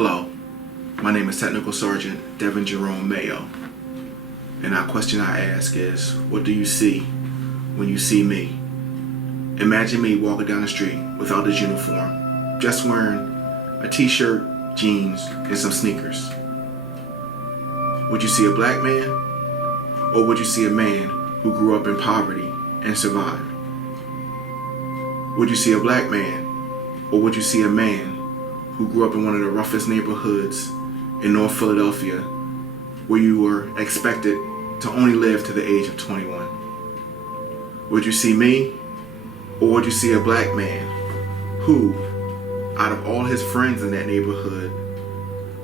Hello, my name is Technical Sergeant Devon Mayo, and our question I ask is, what do you see when you see me? Imagine me walking down the street without his uniform, just wearing a t-shirt, jeans, and some sneakers. Would you see a black man, or would you see a man who grew up in poverty and survived? Would you see a black man, or would you see a man who grew up in one of the roughest neighborhoods in North Philadelphia, where you were expected to only live to the age of 21? Would you see me, or would you see a black man who, out of all his friends in that neighborhood,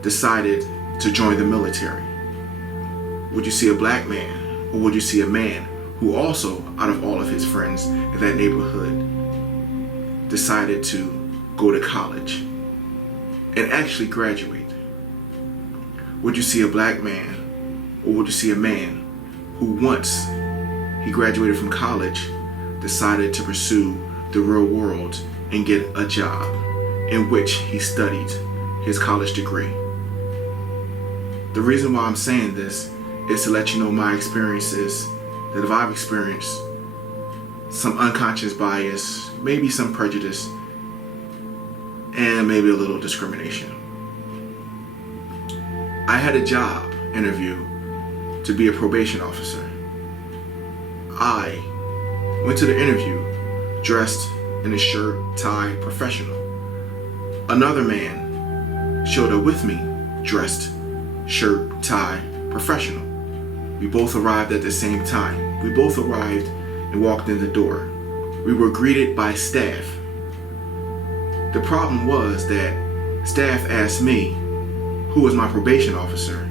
decided to join the military? Would you see a black man, or would you see a man who also, out of all of his friends in that neighborhood, decided to go to college and actually graduate? Would you see a black man, or would you see a man who, once he graduated from college, decided to pursue the real world and get a job in which he studied his college degree? The reason why I'm saying this is to let you know my experiences, that if I've experienced some unconscious bias, maybe some prejudice, and maybe a little discrimination. I had a job interview to be a probation officer. I went to the interview dressed in a shirt, tie, professional. Another man showed up with me dressed, shirt, tie, professional. We both arrived at the same time. We both arrived and walked in the door. We were greeted by staff. The problem was that staff asked me, who was my probation officer,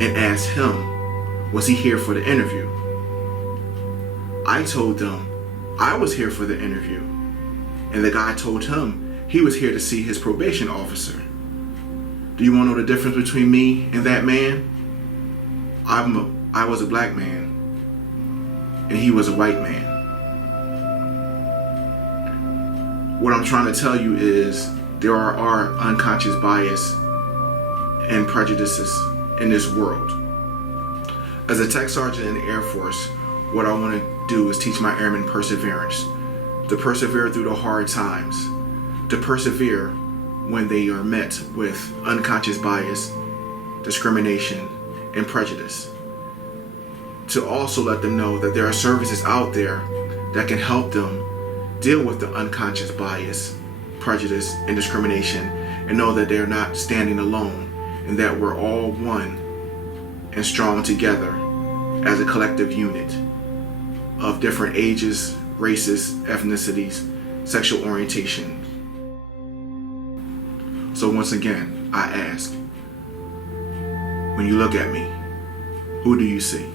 and asked him, was he here for the interview? I told them I was here for the interview, and the guy told him he was here to see his probation officer. Do you want to know the difference between me and that man? I was a black man, and he was a white man. What I'm trying to tell you is there are unconscious bias and prejudices in this world. As a tech sergeant in the Air Force, what I want to do is teach my airmen perseverance, to persevere through the hard times, to persevere when they are met with unconscious bias, discrimination, and prejudice. To also let them know that there are services out there that can help them deal with the unconscious bias, prejudice, and discrimination, and know that they're not standing alone, and that we're all one and strong together as a collective unit of different ages, races, ethnicities, sexual orientations. So once again, I ask, when you look at me, who do you see?